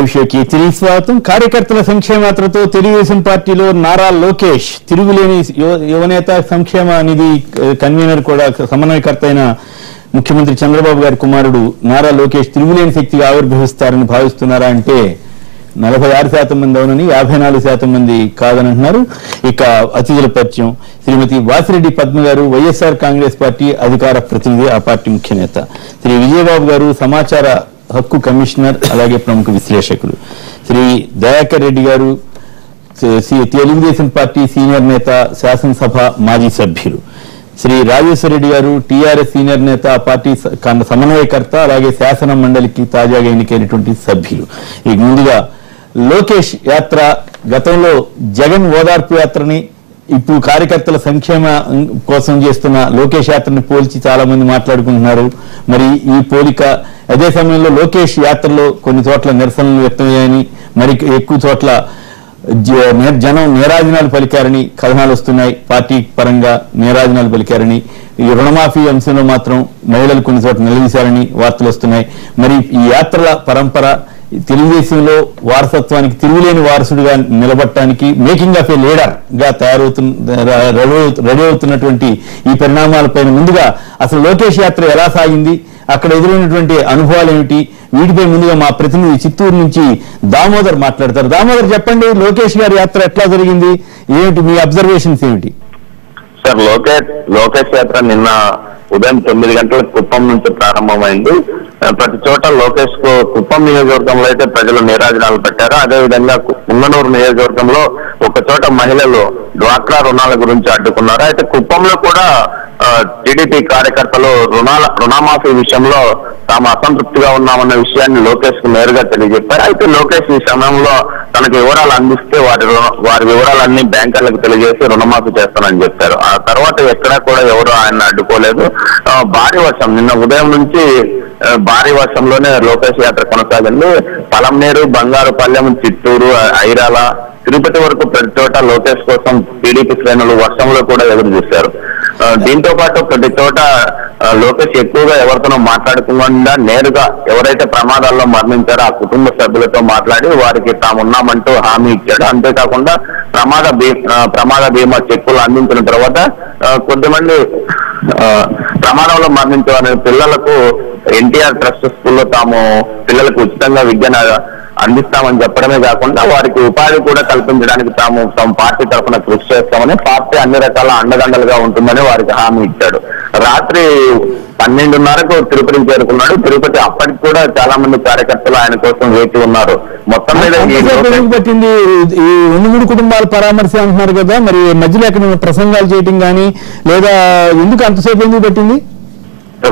Live షోకి తిరిగి స్వాగతం. కార్యకర్తల సంక్షేమ యాత్రతో తెలుగుదేశం పార్టీలో నారా లోకేష్, తిరుగులేని యువనేత, సంక్షేమ నిధి కన్వీనర్ కూడా సమన్వయకర్త అయిన ముఖ్యమంత్రి చంద్రబాబు గారి కుమారుడు నారా లోకేష్ తిరుగులేని శక్తిగా ఆవిర్భవిస్తారని భావిస్తున్నారా అంటే 46% మంది అవునని, 54% మంది కాదనంటున్నారు. ఇక అతిథుల పరిచయం శ్రీమతి వాసిరెడ్డి పద్మ గారు, వైఎస్ఆర్ కాంగ్రెస్ పార్టీ అధికార ప్రతినిధి, ఆ పార్టీ ముఖ్య నేత. శ్రీ విజయబాబు గారు, సమాచార హక్కు కమిషనర్, అలాగే ప్రముఖ విశ్లేషకులు. శ్రీ దయాకర్ రెడ్డి గారు, తెలుగుదేశం పార్టీ సీనియర్ నేత, శాసనసభ మాజీ సభ్యులు. శ్రీ రాజేశ్వర రెడ్డి గారు, టీఆర్ఎస్ సీనియర్ నేత, పార్టీ సమన్వయకర్త, అలాగే శాసన మండలికి తాజాగా ఎన్నికైనటువంటి సభ్యులు. ఇక ముందుగా లోకేష్ యాత్ర, గతంలో జగన్ ఓదార్పు యాత్రని, ఇప్పుడు కార్యకర్తల సంక్షేమ కోసం చేస్తున్న లోకేష్ యాత్రని పోల్చి చాలా మంది మాట్లాడుకుంటున్నారు. మరి ఈ పోలిక, అదే సమయంలో లోకేష్ యాత్రలో కొన్ని చోట్ల నిరసనలు వ్యక్తమయ్యాయని, మరి ఎక్కువ చోట్ల జనం నీరాజనాలు పలికారని కథనాలు వస్తున్నాయి. పార్టీ పరంగా నీరాజనాలు పలికారని, ఈ రుణమాఫీ అంశంలో మాత్రం మహిళలు కొన్ని చోట్ల నిలదీశారని వార్తలు వస్తున్నాయి. మరి ఈ యాత్రల పరంపర తెలుగుదేశంలో వారసత్వానికి తిరుగులేని వారసుడిగా నిలబడటానికి, మేకింగ్ ఆఫ్ ఏ లీడర్ గా రెడీ అవుతున్నటువంటి ఈ పరిణామాలపైన ముందుగా అసలు లోకేష్ యాత్ర ఎలా సాగింది, అక్కడ ఎదురైనటువంటి అనుభవాలు ఏమిటి, వీటిపై ముందుగా మా ప్రతినిధి చిత్తూరు నుంచి దామోదర్ మాట్లాడతారు. దామోదర్, చెప్పండి, లోకేష్ గారి యాత్ర ఎట్లా జరిగింది, ఏమిటి మీ అబ్జర్వేషన్స్ ఏమిటి? సార్, లోకేష్ యాత్ర నిన్న ఉదయం 9 గంటలకు కుప్పం నుంచి ప్రారంభమైంది. ప్రతి చోట లోకేష్ కు, కుప్పం నియోజకవర్గంలో అయితే ప్రజలు నీరాజనాలు పెట్టారు. అదేవిధంగా పుంగనూరు నియోజకవర్గంలో ఒక చోట మహిళలు డ్వాక్రా రుణాల గురించి అడ్డుకున్నారు. అయితే కుప్పంలో కూడా టీడీపీ కార్యకర్తలు రుణమాఫీ విషయంలో తాము అసంతృప్తిగా ఉన్నామన్న విషయాన్ని లోకేష్ కు నేరుగా తెలియజెప్పారు. అయితే లోకేష్ ఈ సమయంలో తనకు వివరాలు అందిస్తే వారి వివరాలన్నీ బ్యాంకర్లకు తెలియజేసి రుణమాఫీ చేస్తానని చెప్పారు. ఆ తర్వాత ఎక్కడా కూడా ఎవరు ఆయన అడ్డుకోలేదు. భారీ వర్షం, నిన్న ఉదయం నుంచి భారీ వర్షంలోనే లోకేష్ యాత్ర కొనసాగింది. పలంనేరు, బంగారుపల్లెం, చిత్తూరు, ఐరాల, తిరుపతి వరకు ప్రతి చోట లోకేష్ కోసం టీడీపీ శ్రేణులు వర్షంలో కూడా ఎదురు చూశారు. దీంతో పాటు ప్రతి చోట లోకేష్ ఎక్కువగా ఎవరితోనో మాట్లాడకుండా నేరుగా ఎవరైతే ప్రమాదాల్లో మరణించారో ఆ కుటుంబ సభ్యులతో మాట్లాడి వారికి తామున్నామంటూ హామీ ఇచ్చాడు. అంతేకాకుండా ప్రమాద బీమా చెక్కులు అందించిన తర్వాత కొద్దిమంది ప్రమాదంలో మరణించే వారి పిల్లలకు ఎన్టీఆర్ ట్రస్ట్ స్కూల్లో తాము పిల్లలకు ఉచితంగా విద్యను అందిస్తామని చెప్పడమే కాకుండా వారికి ఉపాధి కూడా కల్పించడానికి తమ పార్టీ తరఫున కృషి చేస్తామని, పార్టీ అన్ని రకాల అండదండలుగా ఉంటుందని వారికి హామీ ఇచ్చాడు. రాత్రి 12:30కు తిరుపతికి చేరుకున్నాడు. తిరుపతి అప్పటికి కూడా చాలా మంది కార్యకర్తలు ఆయన కోసం వేచి ఉన్నారు. మొత్తం మీద పట్టింది ఈ 2-3 కుటుంబాల పరామర్శ అంటున్నారు కదా, మరి మధ్యలో ఎక్కడ ప్రసంగాలు చేయటం కానీ, లేదా ఎందుకు అంతసేపు ఎందుకు పట్టింది?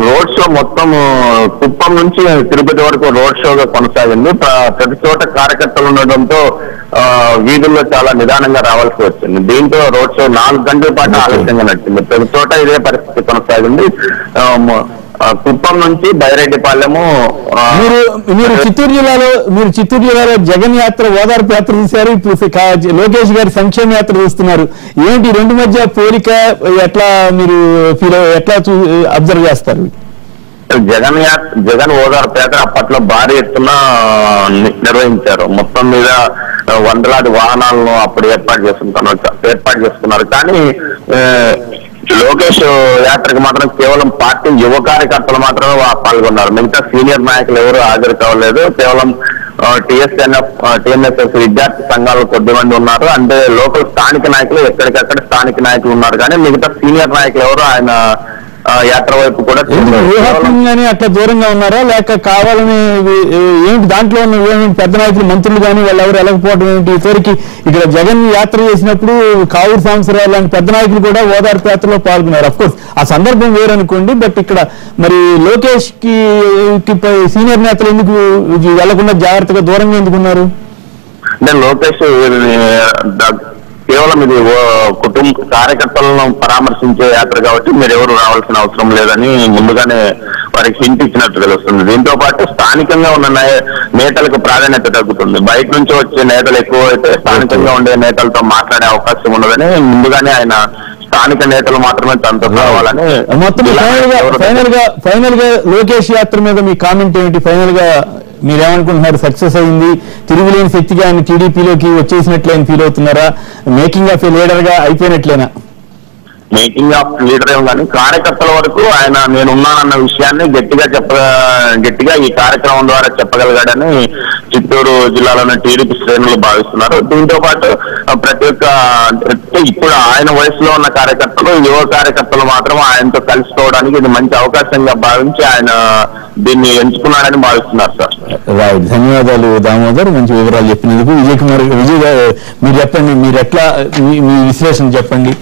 రోడ్ షో మొత్తం కుప్పం నుంచి తిరుపతి వరకు రోడ్ షోగా కొనసాగింది. ప్రతి చోట కార్యకర్తలు ఉండడంతో వీధుల్లో చాలా నిదానంగా రావాల్సి వచ్చింది. దీంతో రోడ్ షో 4 గంటల పాటు ఆలస్యంగా నడిచింది. ప్రతి చోట ఇదే పరిస్థితి కొనసాగింది. కుప్పం నుంచి బైరెడ్డిపాలెము. మీరు చిత్తూరు జిల్లాలో జగన్ యాత్ర, ఓదార్పు యాత్ర చూశారు, ఇప్పుడు లోకేష్ గారి సంక్షేమ యాత్ర చూస్తున్నారు. ఏంటి రెండు మధ్య పోలిక, ఎట్లా మీరు ఎట్లా అబ్జర్వ్ చేస్తారు? జగన్ ఓదార్పు యాత్ర అప్పట్లో భారీ ఎత్తున నిర్వహించారు. మొత్తం మీద వందలాది వాహనాలను అప్పుడు ఏర్పాటు చేసుకున్నారు. కానీ లోకేష్ యాత్రకు మాత్రం కేవలం పార్టీ యువ కార్యకర్తలు మాత్రమే పాల్గొన్నారు. మిగతా సీనియర్ నాయకులు ఎవరు హాజరు కావలేదు. కేవలం టీఎన్ఎస్ఎస్ విద్యార్థి సంఘాలు కొద్దిమంది ఉన్నారు. అంటే లోకల్ స్థానిక నాయకులు, ఎక్కడికక్కడ స్థానిక నాయకులు ఉన్నారు. కానీ మిగతా సీనియర్ నాయకులు ఎవరు ఆయన యాత్ర వైపు కూడా అట్లా దూరంగా ఉన్నారా, లేక కావాలని ఏంటి దాంట్లో ఉన్న పెద్ద నాయకులు, మంత్రులు కానీ వాళ్ళు ఎవరు వెళ్ళకపోవడం ఏంటి? ఇతరికి ఇక్కడ జగన్ యాత్ర చేసినప్పుడు కావూరు సాంబశివరావు లాంటి పెద్ద నాయకులు కూడా ఓదార్పు యాత్రలో పాల్గొన్నారు. అఫ్ కోర్స్ ఆ సందర్భం వేరనుకోండి, బట్ ఇక్కడ మరి లోకేష్ కి సీనియర్ నేతలు ఎందుకు వెళ్లకుండా జాగ్రత్తగా దూరంగా ఎందుకున్నారు? అంటే లోకేష్ కేవలం ఇది కుటుంబ కార్యకర్తలను పరామర్శించే యాత్ర కాబట్టి మీరు ఎవరు రావాల్సిన అవసరం లేదని ముందుగానే వారికి హింట్ ఇచ్చినట్టు తెలుస్తుంది. దీంతో పాటు స్థానికంగా ఉన్న నేతలకు ప్రాధాన్యత తగ్గుతుంది. బయట నుంచి వచ్చే నేతలు ఎక్కువ అయితే స్థానికంగా ఉండే నేతలతో మాట్లాడే అవకాశం ఉండదని ముందుగానే ఆయన స్థానిక నేతలు మాత్రమే తనతో కావాలని. మొత్తం ఫైనల్ గా లోకేష్ యాత్ర మీద మీ కామెంట్ ఏమిటి? ఫైనల్ గా మీరేమనుకుంటున్నారు? సక్సెస్ అయింది, తిరుగులేని శక్తిగా ఆయన టీడీపీలోకి వచ్చేసినట్లే ఫీల్ అవుతున్నారా? మేకింగ్ ఆఫ్ ఏ లీడర్ గా అయిపోయినట్లేనా? మేకింగ్ ఆఫ్ లీడర్ ఏమో కానీ కార్యకర్తల వరకు ఆయన నేనున్నానన్న విషయాన్ని గట్టిగా ఈ కార్యక్రమం ద్వారా చెప్పగలిగాడని చిత్తూరు జిల్లాలోని టీడీపీ శ్రేణులు భావిస్తున్నారు. దీంతో పాటు ప్రతి ఒక్క ఇప్పుడు ఆయన వయసులో ఉన్న కార్యకర్తలు, యువ కార్యకర్తలు మాత్రం ఆయనతో కలిసిపోవడానికి ఇది మంచి అవకాశంగా భావించి ఆయన దీన్ని ఎంచుకున్నాడని భావిస్తున్నారు సార్. రైట్, ధన్యవాదాలు దామోదర్, మంచి వివరాలు చెప్పినందుకు. విజయ్ మీరు చెప్పండి, మీరు ఎట్లా మీ విశ్లేషణ చెప్పండి.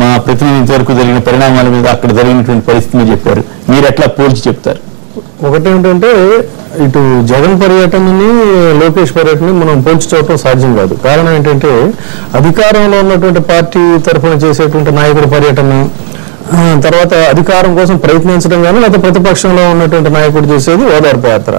మా ప్రతినిధి ఇంతవరకు జరిగిన పరిణామాల మీద, అక్కడ జరిగినటువంటి పరిస్థితిని చెప్పారు, మీరు ఎట్లా పోల్చి చెప్తారు? ఒకటేంటంటే ఇటు జగన్ పర్యటనని లోకేష్ పర్యటనని మనం పోల్చి చూడటం సాధ్యం కాదు. కారణం ఏంటంటే అధికారంలో ఉన్నటువంటి పార్టీ తరఫున చేసేటువంటి నాయకుడి పర్యటన, తర్వాత అధికారం కోసం ప్రయత్నించడం కానీ లేకపోతే ప్రతిపక్షంలో ఉన్నటువంటి నాయకుడు చేసేది ఓదార్పు యాత్ర.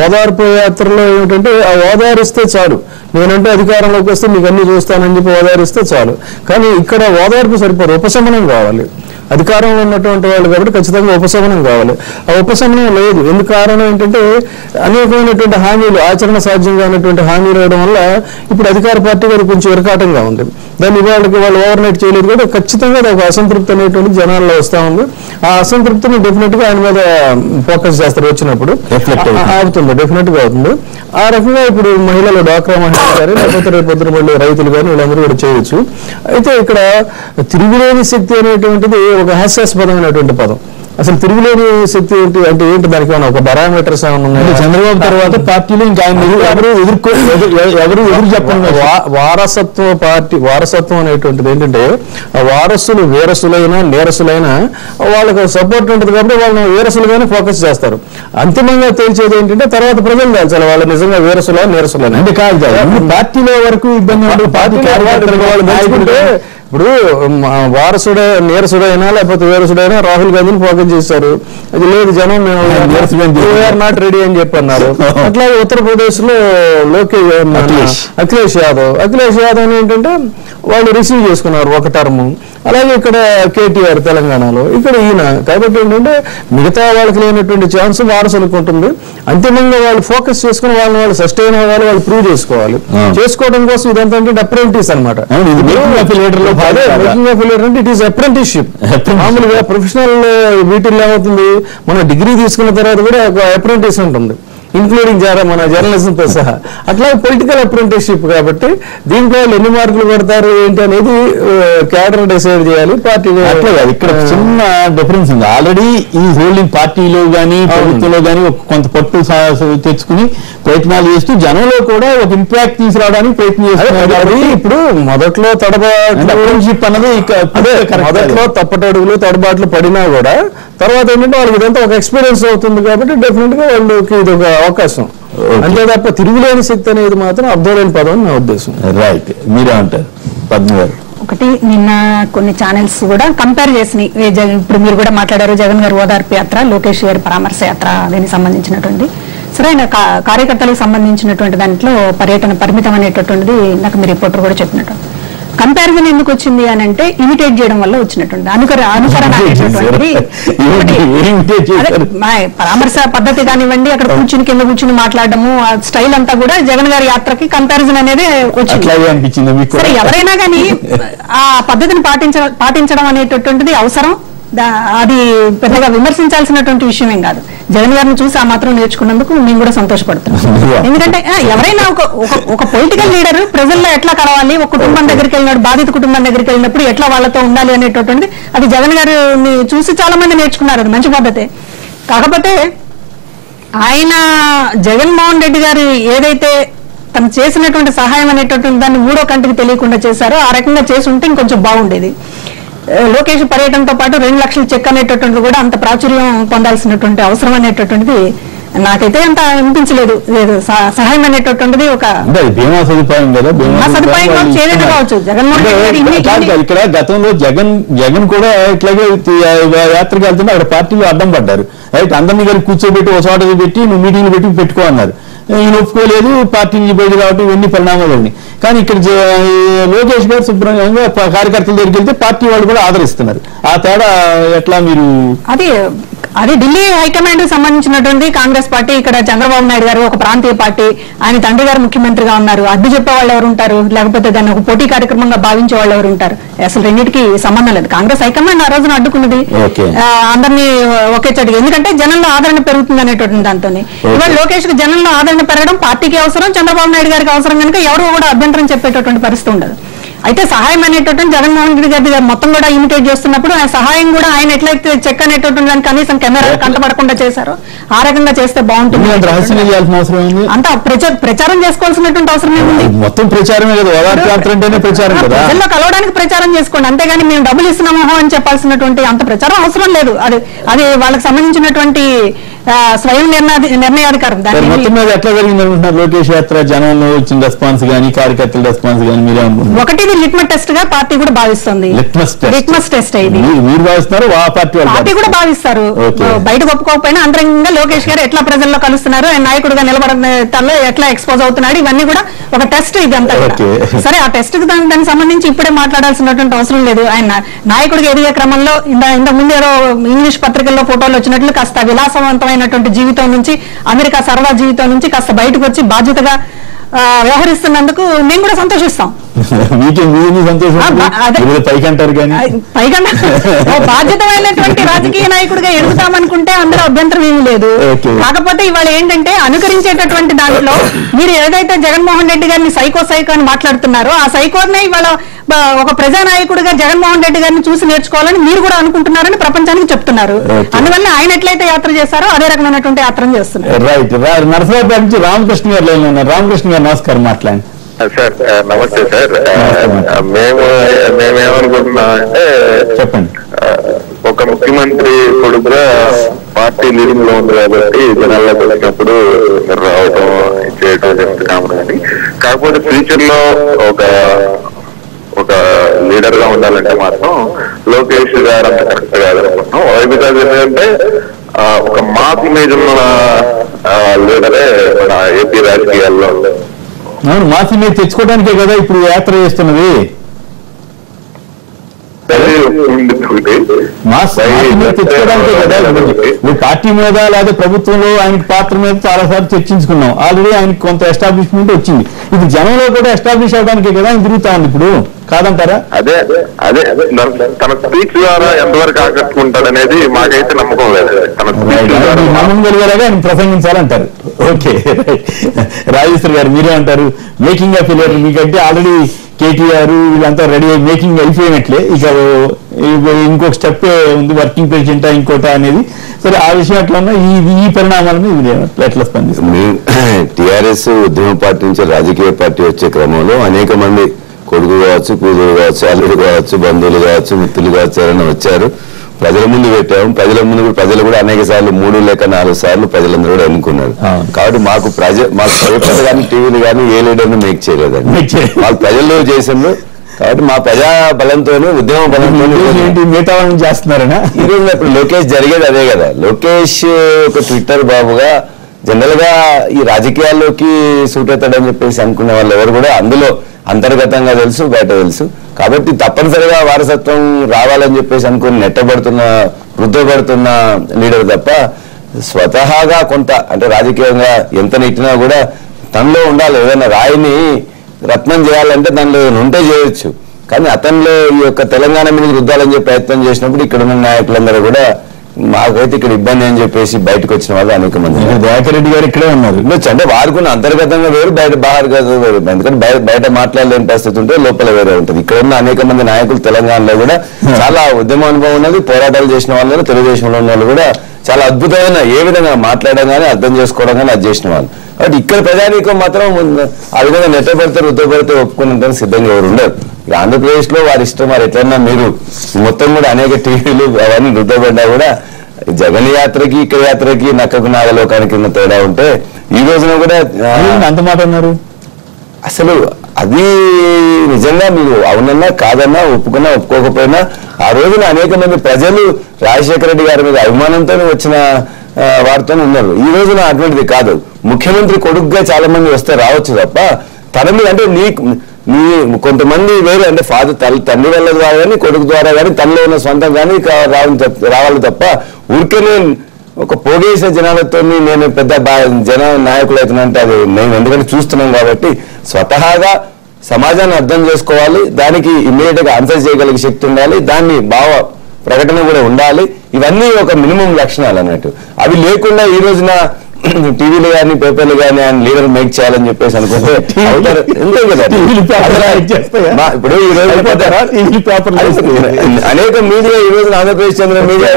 ఓదార్పు యాత్రలో ఏమిటంటే ఆ ఓదారిస్తే చాలు, నేనంటే అధికారంలోకి వస్తే మీకు అన్ని చూస్తానని చెప్పి ఓదారిస్తే చాలు. కానీ ఇక్కడ ఓదార్పు సరిపోదు, ఉపశమనం కావాలి. అధికారంలో ఉన్నటువంటి వాళ్ళు కాబట్టి ఖచ్చితంగా ఉపశమనం కావాలి. ఆ ఉపశమనం లేదు. ఎందుకు కారణం ఏంటంటే అనేకమైనటువంటి హామీలు, ఆచరణ సాధ్యంగా ఉన్నటువంటి హామీలు ఇవ్వడం వల్ల ఇప్పుడు అధికార పార్టీ గారు కొంచెం ఇరకాటంగా ఉంది. దాన్ని వాళ్ళు ఓవర్ నైట్ చేయలేదు కూడా ఖచ్చితంగా ఒక అసంతృప్తి అనేటువంటి జనాల్లో వస్తూ ఉంది. ఆ అసంతృప్తిని డెఫినెట్ గా ఆయన మీద ఫోకస్ చేస్తారు, వచ్చినప్పుడు అవుతుంది, డెఫినెట్ గా అవుతుంది. ఆ రకంగా ఇప్పుడు మహిళలు, డ్వాక్రా మహిళలు కానీ లేకపోతే రేపొద్దున మళ్ళీ రైతులు కానీ వీళ్ళందరూ కూడా చేయొచ్చు. అయితే ఇక్కడ తిరుగులేని శక్తి అనేటువంటిది ఒక హాస్యాస్పదమైనటువంటి పదం. అసలు తిరుగులేని శక్తి ఏంటి అంటే ఏంటి? దానికి ఏమైనా ఒక పారామీటర్స్ ఏమైనా ఉన్నాయి? చంద్రబాబు తర్వాత పార్టీలు ఇంకా ఎవరు ఎదురు చెప్పండి. వారసత్వ పార్టీ, వారసత్వం అనేటువంటిది ఏంటంటే వారసులు వీరసులైనా నేరసులైనా వాళ్ళకు సపోర్ట్ ఉంటుంది కాబట్టి వాళ్ళని వీరసులుగానే ఫోకస్ చేస్తారు. అంతిమంగా తేల్చేది ఏంటంటే తర్వాత ప్రజలు తేల్చాలి వాళ్ళు నిజంగా వీరసులా నేరసులైనా. అంటే కాదు, పార్టీలో వరకు ఇబ్బంది ఉంటుంది. పార్టీ వాళ్ళు ఇప్పుడు వారసుడే నేరసుడైనా లేకపోతే వీరసుడైనా రాహుల్ గాంధీని ఫోకస్ చేశారు. అది లేదు, జనం వీఆర్ నాట్ రెడీ అని చెప్పి అన్నారు. అట్లాగే ఉత్తరప్రదేశ్ లో అఖిలేష్ యాదవ్ ఏంటంటే వాళ్ళు రిసీవ్ చేసుకున్నారు ఒక టర్మ్. అలాగే ఇక్కడ కేటీఆర్ తెలంగాణలో, ఇక్కడ ఈయన. కాబట్టి ఏంటంటే మిగతా వాళ్ళకి లేనటువంటి ఛాన్స్ వారసులకు ఉంటుంది. అంతిమంగా వాళ్ళు ఫోకస్ చేసుకుని వాళ్ళు సస్టైన్ అవ్వాలి, వాళ్ళు ప్రూవ్ చేసుకోవాలి. చేసుకోవడం కోసం ఇదంతా అంటే అప్రెంటిస్ అనమాట. మేకింగ్ ఆఫ్ లీడర్ అంటే ఇట్ ఈస్ అప్రెంటిస్షిప్. మామూలుగా ప్రొఫెషనల్ వీటిల్లో ఏమవుతుంది, మనం డిగ్రీ తీసుకున్న తర్వాత కూడా ఒక అప్రెంటిస్ ఉంటుంది, ఇంక్లూడింగ్ మన జర్నలిజంతో సహా. అట్లా పొలిటికల్ అప్రెంటిస్షిప్ కాబట్టి దీంట్లో వాళ్ళు ఎన్ని మార్కులు పెడతారు ఏంటి అనేది క్యాడర్ డిసైడ్ చేయాలి, పార్టీ. అట్లా కాదు, ఇక్కడ చిన్న డిఫరెన్స్ ఉంది. ఆల్రెడీ ఈ హోల్డింగ్ పార్టీలో గానీ ప్రభుత్వంలో గానీ కొంత పట్టు తెచ్చుకుని ప్రయత్నాలు చేస్తూ జనంలో కూడా ఒక ఇంపాక్ట్ తీసుకురావడానికి ప్రయత్నం చేస్తున్నారు. కాబట్టి ఇప్పుడు మొదట్లో అప్రెంటిస్షిప్ అన్నది మొదట్లో తప్పటడుగులు తడబాట్లు పడినా కూడా తర్వాత ఏంటంటే వాళ్ళకి ఇదంతా ఒక ఎక్స్పీరియన్స్ అవుతుంది. కాబట్టి డెఫినెట్ గా వాళ్ళకి ఇది ఒక అవకాశం. అంతే తప్ప తిరుగులేని శక్తి అనేది మాత్రం అర్థలేని పదం నా ఉద్దేశం. రైట్, మీరే అంటారు పద్మ గారు? ఒకటి, నిన్న కొన్ని ఛానల్స్ కూడా కంపేర్ చేసినాయి. ఇప్పుడు మీరు కూడా మాట్లాడారు, జగన్ గారు ఓదార్పు యాత్ర, లోకేష్ గారి పరామర్శ యాత్ర, దీనికి సంబంధించినటువంటి సరైన కార్యకర్తలకు సంబంధించినటువంటి దాంట్లో పర్యటన పరిమితం అనేటటువంటిది నాకు మీ రిపోర్టర్ కూడా చెప్పినట్టు. కంపారిజన్ ఎందుకు వచ్చింది అని అంటే ఇమిటేట్ చేయడం వల్ల వచ్చినటువంటి అనుకరణ అనేటటువంటిది. పరామర్శ పద్ధతి కానివ్వండి, అక్కడ కూర్చుని కింద కూర్చుని మాట్లాడము, ఆ స్టైల్ అంతా కూడా జగన్ గారి యాత్రకి కంపారిజన్ అనేది వచ్చింది. సరే, ఎవరైనా కానీ ఆ పద్ధతిని పాటించడం అనేటటువంటిది అవసరం. అది పెద్దగా విమర్శించాల్సినటువంటి విషయమేం కాదు. జగన్ గారిని చూసి ఆ మాత్రం నేర్చుకున్నందుకు మేము కూడా సంతోషపడుతున్నాం. ఎందుకంటే ఎవరైనా ఒక పొలిటికల్ లీడర్ ప్రజల్లో ఎట్లా కలవాలి, ఒక కుటుంబం దగ్గరికి వెళ్ళినప్పుడు, బాధిత కుటుంబం దగ్గరికి వెళ్ళినప్పుడు ఎట్లా వాళ్ళతో ఉండాలి అనేటటువంటిది అది జగన్ గారిని చూసి చాలా మంది నేర్చుకున్నారు. అది మంచి పద్ధతే. కాకపోతే ఆయన జగన్మోహన్ రెడ్డి గారు ఏదైతే తను చేసినటువంటి సహాయం అనేటటువంటి దాన్ని మూడో కంటికి తెలియకుండా చేశారో ఆ రకంగా చేసి ఉంటే ఇంకొంచెం బాగుండేది. లోకేష్ పర్యటనతో పాటు 2 లక్షల చెక్ అనేటటువంటిది కూడా అంత ప్రాచుర్యం పొందాల్సినటువంటి అవసరం అనేటటువంటిది నాకైతే అంత అనిపించలేదు. సహాయం అనేటటువంటిది ఒక బీమా సదుపాయం కదా, సదుపాయం ఏదైనా కావచ్చు. జగన్మోహన్ రెడ్డి ఇక్కడ గతంలో జగన్ కూడా ఇట్లాగే యాత్రకి వెళ్తుంటే అక్కడ పార్టీలు అడ్డం పడ్డారు. రైట్, అందరినీ కలిసి కూర్చోబెట్టి ఒక చోట పెట్టి నువ్వు మీటింగ్లు పెట్టుకో అన్నారు. ఈయన ఒప్పుకోలేదు, పార్టీ నుంచి బయట కాబట్టి ఇవన్నీ పరిణామాలు ఉన్నాయి. కానీ ఇక్కడ లోకేష్ గారు శుభ్రంగా కార్యకర్తల దగ్గరికి వెళ్తే పార్టీ వాళ్ళు కూడా ఆదరిస్తున్నారు. ఆ తేడా ఎట్లా మీరు? అది అది ఢిల్లీ హైకమాండ్ కి సంబంధించినటువంటి కాంగ్రెస్ పార్టీ. ఇక్కడ చంద్రబాబు నాయుడు గారు ఒక ప్రాంతీయ పార్టీ, ఆయన తండ్రి గారు ముఖ్యమంత్రిగా ఉన్నారు. అడ్డు చెప్పే వాళ్ళు ఎవరు ఉంటారు, లేకపోతే దాన్ని ఒక పోటీ కార్యక్రమంగా భావించే వాళ్ళు ఎవరు ఉంటారు? అసలు రెండింటికి సంబంధం లేదు. కాంగ్రెస్ హైకమాండ్ ఆ రోజున అడ్డుకున్నది అందరినీ ఒకే చోటికి, ఎందుకంటే జనంలో ఆదరణ పెరుగుతుంది అనేటువంటి దాంతో. ఇవాళ లోకేష్ కి జనంలో ఆదరణ పెరగడం పార్టీకి అవసరం, చంద్రబాబు నాయుడు గారికి అవసరం కనుక ఎవరు కూడా అభ్యంతరం చెప్పేటటువంటి పరిస్థితి ఉండదు. అయితే సహాయం అనేటటువంటి జగన్మోహన్ రెడ్డి గారి మొత్తం కూడా ఇమిటేట్ చేస్తున్నప్పుడు ఆ సహాయం కూడా ఆయన ఎట్లయితే చెక్ అనేటటువంటి దాన్ని కనీసం కెమెరా కంటపడకుండా చేశారో ఆ రకంగా చేస్తే బాగుంటుంది. అంతా ప్రచారం చేసుకోవాల్సినటువంటి అవసరం ఏముంది? మొత్తం ప్రచారమే కదా, ప్రజల్లో కలవడానికి ప్రచారం చేసుకోండి, అంతేగాని మేము డబ్బులు ఇస్తున్నామో అని చెప్పాల్సినటువంటి అంత ప్రచారం అవసరం లేదు. అది వాళ్ళకి సంబంధించినటువంటి స్వయం నిర్ణయాధికారం. మొత్తం మీద ఎట్లా జరిగింది అనుకుంటున్నారు లోకేష్ యాత్ర? జనంలో వచ్చిన రెస్పాన్స్ గానీ, కార్యకర్తల రెస్పాన్స్ గానీ మీరే అనుకుంటున్నారు? ఒకటి లిట్మస్ టెస్ట్ గా పార్టీ కూడా భావిస్తుంది. లిట్మస్ టెస్ట్ ఇది మీరు భావిస్తున్నారు, పార్టీ కూడా భావిస్తారు. బయటకు ఒప్పుకోకపోయినా అంతరంగంగా లోకేష్ గారు ఎట్లా ప్రజల్లో కలుస్తున్నారు, ఆయన నాయకుడిగా నిలబడటంలో ఎట్లా ఎక్స్పోజ్ అవుతున్నాడు, ఇవన్నీ కూడా ఒక టెస్ట్ ఇదంతా కూడా. సరే, ఆ టెస్ట్ కి దానికి సంబంధించి ఇప్పుడే మాట్లాడాల్సినటువంటి అవసరం లేదు. ఆయన నాయకుడిగా ఎదిగే క్రమంలో ఇంత ముందు ఏదో ఇంగ్లీష్ పత్రికల్లో ఫోటోలు వచ్చినట్లు కాస్త విలాసవంతమైనటువంటి జీవితం నుంచి, అమెరికా సరదా జీవితం నుంచి కాస్త బయటకు వచ్చి బాధ్యతగా వ్యవహరిస్తున్నందుకు మేము కూడా సంతోషిస్తాం. బాధ్యతమైనటువంటి రాజకీయ నాయకుడిగా ఎదుగుతామనుకుంటే అందరూ అభ్యంతరం ఏమీ లేదు. కాకపోతే ఇవాళ ఏంటంటే అనుకరించేటటువంటి దాంట్లో మీరు ఏదైతే జగన్మోహన్ రెడ్డి గారిని సైకో అని మాట్లాడుతున్నారో ఆ సైకోనే ఇవాళ ఒక ప్రజానాయకుడిగా జగన్మోహన్ రెడ్డి గారిని చూసి నేర్చుకోవాలని మీరు కూడా అనుకుంటున్నారని ప్రపంచానికి చెప్తున్నారు. అందువల్ల ఆయన ఎట్లయితే యాత్ర చేస్తారో అదే రకమైనటువంటి యాత్ర చేస్తున్నారు. నరసరావుపేట నుంచి రామకృష్ణ గారు లైన్ ఉన్నారు. రామకృష్ణ గారు నమస్కారం, మాట్లాడండి సార్. నమస్తే సార్. మేమేమనుకుంటున్నామంటే చెప్పండి. ఒక ముఖ్యమంత్రి కొడుకుగా పార్టీ లీడింగ్ లో ఉంది కాబట్టి జనాల్లోకి వచ్చినప్పుడు రావడం చేయడం కామన్. కానీ కాకపోతే ఫ్యూచర్ లో ఒక లీడర్ గా ఉండాలంటే మాత్రం లోకేష్ గారు అంత కరెక్ట్ కాదనుకుంటున్నాం. బికాజ్ ఏంటంటే ఒక మాస్ ఇమేజ్ ఉన్న లీడరే మన ఏపీ రాజకీయాల్లో. అవును, మాస్ ఇమేజ్ తెచ్చుకోవడానికే కదా ఇప్పుడు యాత్ర చేస్తున్నది. పార్టీ మీద లేదా ప్రభుత్వంలో ఆయనకి పాత్ర మీద చాలా సార్లు చర్చించుకున్నాం. ఆల్రెడీ ఆయనకి కొంత ఎస్టాబ్లిష్మెంట్ వచ్చింది. ఇది జనంలో కూడా ఎస్టాబ్లిష్ అవడానికే కదా ఆయన తిరుగుతా ఉంది ఇప్పుడు, కాదంటారా? అదే తన స్పీచ్ ద్వారా ఎంతవరకు ఆకట్టుకుంటాడనేది మాకైతే నమ్మకం లేదు. నమ్మకం కలిగేలాగా ఆయన ప్రసంగించాలంటారు. ఓకే, రాజేశ్వర్ గారు మీరే అంటారు? మేకింగ్ ఆఫ్ లీడర్ మీకంటే ఆల్రెడీ కేటీఆర్ వీళ్ళంతా రెడీ అయ్యి మేకింగ్ అయిపోయినట్లే, ఇక ఇంకొక స్టెప్ ఉంది, వర్కింగ్ ప్రెసిడెంట్ ఇంకోట అనేది. సరే, ఆ విషయం అట్లా ఉన్నా ఈ పరిణామాలను ఇది ఎట్లా స్పందిస్తుంది? టీఆర్ఎస్ ఉద్యమ పార్టీ నుంచి రాజకీయ పార్టీ వచ్చే క్రమంలో అనేక మంది కొడుకు కావచ్చు, కూతురు కావచ్చు, అల్లుడు కావచ్చు, బంధువులు కావచ్చు, మిత్రులు కావచ్చు ఎవరైనా వచ్చారు. ప్రజల ముందు పెట్టాము. ప్రజలు కూడా అనేక సార్లు 3 లేక 4 సార్లు ప్రజలందరూ కూడా ఎన్నుకున్నారు. కాబట్టి మాకు పేపర్లు కానీ టీవీలు కానీ ఏ లీడర్ను మేక్ చేయలేదండి. మాకు ప్రజల్లో చేసిండ్రు. కాబట్టి మా ప్రజా బలంతోనే, ఉద్యమ బలంతో చేస్తున్నారనా? ఈరోజు ఇప్పుడు లోకేష్ జరిగేది అదే కదా. లోకేష్ ఒక ట్విట్టర్ బాబుగా జనరల్ గా ఈ రాజకీయాల్లోకి సూట్ అవుతాడని చెప్పేసి అనుకునే వాళ్ళు ఎవరు కూడా అందులో అంతర్గతంగా తెలుసు, బయట తెలుసు. కాబట్టి తప్పనిసరిగా వారసత్వం రావాలని చెప్పేసి అనుకుని వృద్ధపడుతున్న లీడర్ తప్ప స్వతహాగా కొంత అంటే రాజకీయంగా ఎంత నెట్టినా కూడా తనలో ఉండాలి. ఏదైనా రాయిని రత్నం చేయాలంటే దానిలో ఉంటే చేయొచ్చు. కానీ అతనిలో ఈ యొక్క తెలంగాణ మీద రుద్దాలని చెప్పి ప్రయత్నం చేసినప్పుడు ఇక్కడ ఉన్న నాయకులందరూ కూడా మాకైతే ఇక్కడ ఇబ్బంది అని చెప్పేసి బయటకు వచ్చిన వాళ్ళు అనేక మంది. దయాకర్ రెడ్డి గారు ఇక్కడే ఉన్నారు. అంటే వారుకున్న అంతర్గతంగా వేరు, బయట వేరు. ఎందుకంటే బయట మాట్లాడలేని పరిస్థితి ఉంటే లోపల వేరే ఉంటుంది. ఇక్కడ ఉన్న అనేక మంది నాయకులు తెలంగాణలో కూడా చాలా ఉద్యమ అనుభవం ఉన్నది. పోరాటాలు చేసిన వాళ్ళు, తెలుగుదేశంలో ఉన్న వాళ్ళు కూడా చాలా అద్భుతమైన ఏ విధంగా మాట్లాడడం కానీ, అర్థం చేసుకోవడం కానీ అది చేసిన వాళ్ళు. కాబట్టి ఇక్కడ ప్రజానీకం మాత్రం ఆ విధంగా నెట్టబడితే రుద్దపడితే ఒప్పుకునే సిద్ధంగా ఎవరు ఉండరు. ఆంధ్రప్రదేశ్ లో వారి ఇష్టం, వారు ఎట్లన్నా మీరు మొత్తం కూడా అనేక టీవీలు అవన్నీ రుద్దపడ్డా కూడా జగన్ యాత్రకి ఇక్కడ యాత్రకి నక్కకు నాగలోకానికి ఉన్న తేడా ఉంటే ఈ రోజున కూడా అంత మాట అన్నారు. అసలు అది నిజంగా మీరు అవునన్నా కాదన్నా, ఒప్పుకున్నా ఒప్పుకోకపోయినా ఆ రోజున అనేక మంది ప్రజలు రాజశేఖర రెడ్డి గారి మీద అభిమానంతో వచ్చిన వారితో ఉన్నారు. ఈ రోజున అటువంటిది కాదు. ముఖ్యమంత్రి కొడుకుగా చాలా మంది వస్తే రావచ్చు తప్ప తన మీద అంటే కొంతమంది వేరే అంటే తండ్రి వల్ల ద్వారా కానీ కొడుకు ద్వారా కానీ తనలో ఉన్న సొంతం కానీ రావాలి తప్ప ఊరికే ఒక పోగేసిన జనాలతో నేను పెద్ద జన నాయకులు అవుతున్నంటే అది మేము ఎందుకంటే చూస్తున్నాం కాబట్టి స్వతహాగా సమాజాన్ని అర్థం చేసుకోవాలి, దానికి ఇమ్మీడియట్ గా ఆన్సర్ చేయగలిగే శక్తి ఉండాలి, దాన్ని భావ ప్రకటన కూడా ఉండాలి. ఇవన్నీ ఒక మినిమం లక్షణాలు అన్నట్టు. అవి లేకుండా ఈ రోజున టీవీలు కానీ పేపర్లు కానీ ఆయన లీడర్ మేక్ చేయాలని చెప్పేసి అనుకుంటే ఇప్పుడు ఈ రోజు అనేక మీడియా ఈ రోజు ఆంధ్రప్రదేశ్ చెందిన మీడియా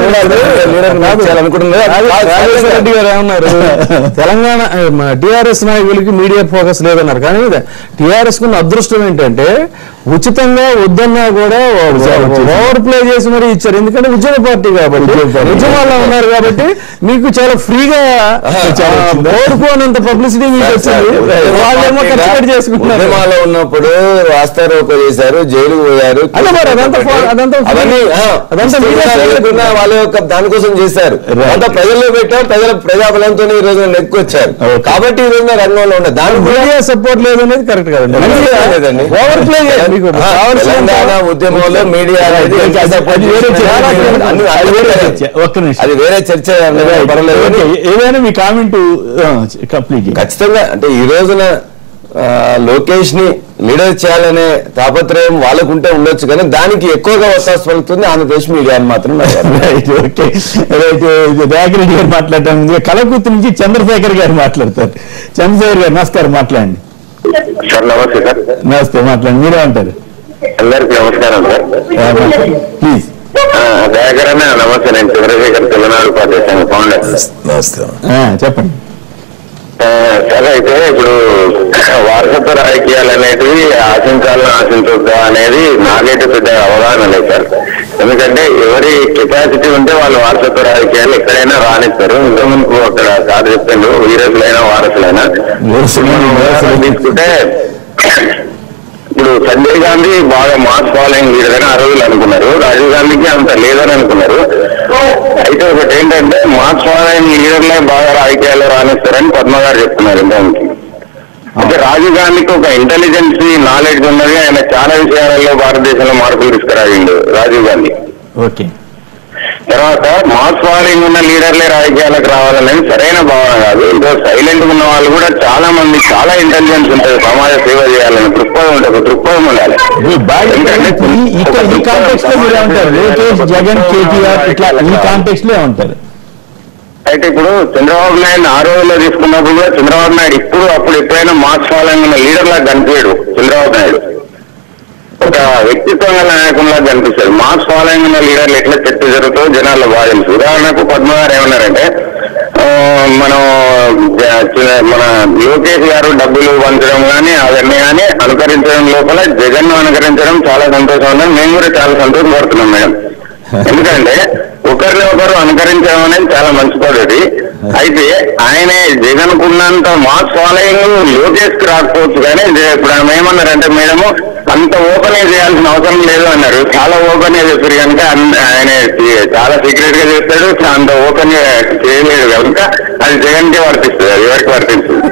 లీడర్ మేక్ చేయాలనుకుంటున్నారు. ఏమన్నారు, తెలంగాణ టిఆర్ఎస్ నాయకులకి మీడియా ఫోకస్ లేదన్నారు. కానీ టిఆర్ఎస్ కున్న అదృష్టం ఏంటంటే ఉచితంగా వద్దన్నా కూడా ఓవర్ ప్లే చేసి మరీ ఇచ్చారు. ఎందుకంటే ఉద్యమ పార్టీ కాబట్టి, ఉద్యమాల్లో ఉన్నారు కాబట్టి మీకు చాలా ఫ్రీగా ఓడిపోనంత పబ్లిసిటీ మీకు వచ్చింది. వాళ్ళేమో ఖర్చు పెట్టి చేసుకుంటున్నారు. ఉద్యమాల్లో ఉన్నప్పుడు రాస్తారోకో చేశారు, జైలుకు పోయారు, వాళ్ళ యొక్క దానికోసం చేశారు. అంతా ప్రజల్లో పెట్టాం, ప్రజాబలంతో ఈ రోజు నెక్కొచ్చారు. కాబట్టి ఈ రోజున రంగంలో ఉన్న దానికి మీడియా సపోర్ట్ లేదనేది కరెక్ట్ కాదండి. ఓవర్ ప్లే తెలంగాణ ఉద్యమంలో మీడియా అనేది అది వేరే చర్చ. ఏదైనా మీ కామెంట్ కంప్లీట్. ఖచ్చితంగా అంటే ఈ రోజున లోకేష్ ని లీడర్ చేయాలనే తాపత్రయం వాళ్ళకుంటే ఉండొచ్చు, కానీ దానికి ఎక్కువగా అవకాశం పలుకుతుంది ఆంధ్రప్రదేశ్ మీడియా అని మాత్రం. దయాకర్ రెడ్డి గారు మాట్లాడటం కలకుర్తి నుంచి చంద్రశేఖర్ గారు మాట్లాడతారు. చంద్రశేఖర్ గారు నమస్కారం, మాట్లాడండి. సార్ నమస్తే సార్. నమస్తే, మాట్లాడండి. మీరే అంటారు. అందరికి నమస్కారం సార్. ప్లీజ్. దయాకర్ అన్న నమస్తే. నేను చంద్రశేఖర్, తెలుగునాడు పార్టీ ఫౌండర్. నమస్తే, చెప్పండి సార్. అయితే ఇప్పుడు వారసత్వ రాజకీయాలు అనేటివి ఆశించాలని ఆశించొద్దా అనేది నాకైతే పెద్ద అవగాహన లేదు సార్. ఎందుకంటే ఎవరి కెపాసిటీ ఉంటే వాళ్ళు వారసత్వ రాజకీయాలు ఎక్కడైనా రానిస్తారు. ఇంతకుముందు అక్కడ సార్ చెప్పిండు వీరసులైనా వారసులైనా. తీసుకుంటే ఇప్పుడు సంజయ్ గాంధీ బాగా మాస్ ఫాలోయింగ్ లీడర్ అని ఆ రోజులు అనుకున్నారు, రాజీవ్ గాంధీకి అంత లేదని అనుకున్నారు. అయితే ఒకటి ఏంటంటే మాస్ ఫాలోయింగ్ లీడర్లే బాగా రాజకీయాల్లో రాణిస్తారని పద్మ గారు చెప్తున్నారు ఇంతకు. అయితే రాజీవ్ గాంధీకి ఒక ఇంటెలిజెన్స్ నాలెడ్జ్ ఉన్నది, ఆయన చాలా విషయాలలో భారతదేశంలో మార్పులు తీసుకురాగిండు రాజీవ్ గాంధీ. ఓకే. తర్వాత మాస్ ఫాలోయింగ్ ఉన్న లీడర్లే రాజకీయాలకు రావాలనేది సరైన భావన కాదు. ఇంకా సైలెంట్ ఉన్న వాళ్ళు కూడా చాలా మంది చాలా ఇంటెలిజెన్స్ ఉంటుంది, సమాజ సేవ చేయాలని దృక్పథం ఉంటుంది, దృక్పథం ఉండాలి. జగన్, కేటీఆర్ ఇట్లా ఈ కాంటెక్స్ట్ లో ఉంటారు. అయితే ఇప్పుడు చంద్రబాబు నాయుడు ఆ రోజుల్లో తీసుకున్నప్పుడు కూడా చంద్రబాబు నాయుడు అప్పుడు ఎప్పుడైనా మాస్ ఫాలోయింగ్ ఉన్న లీడర్ లాగా కనిపించాడు. చంద్రబాబు నాయుడు ఒక వ్యక్తిత్వం గల నాయకుల్లా కనిపిస్తాడు. మాస్ ఫాలోయింగ్ ఉన్న లీడర్లు ఎట్లా చర్చ జరుగుతుందో జనాల్లో బాగా తెలుసు. ఉదాహరణకు పద్మ గారు ఏమన్నారంటే మన లోకేష్ గారు డబ్బులు పంచడం కానీ అవన్నీ కానీ అనుకరించడం లోపల జగన్ ను అనుకరించడం చాలా సంతోషం ఉందని మేము కూడా చాలా సంతోషపడుతున్నాం మేడం. ఎందుకంటే ఒకరిని ఒకరు అనుకరించడం అనేది చాలా మంచి పద్ధతి. అయితే ఆయన జగన్ కున్నంత మాస్ ఫాలోయింగ్ లోకేష్ కి రాకపోవచ్చు, కానీ ఇప్పుడు ఆమె ఏమన్నారంటే మేడము అంత ఓపెన్ చేయాల్సిన అవసరం లేదు అన్నారు. చాలా ఓపెన్ గా చెప్పారు కనుక ఆయన చాలా సీక్రెట్ గా చేస్తాడు, అంత ఓపెన్ గా చేయలేదు కనుక అది జగన్ కే వర్తిస్తుంది, అది ఎవరికి వర్తిస్తుంది.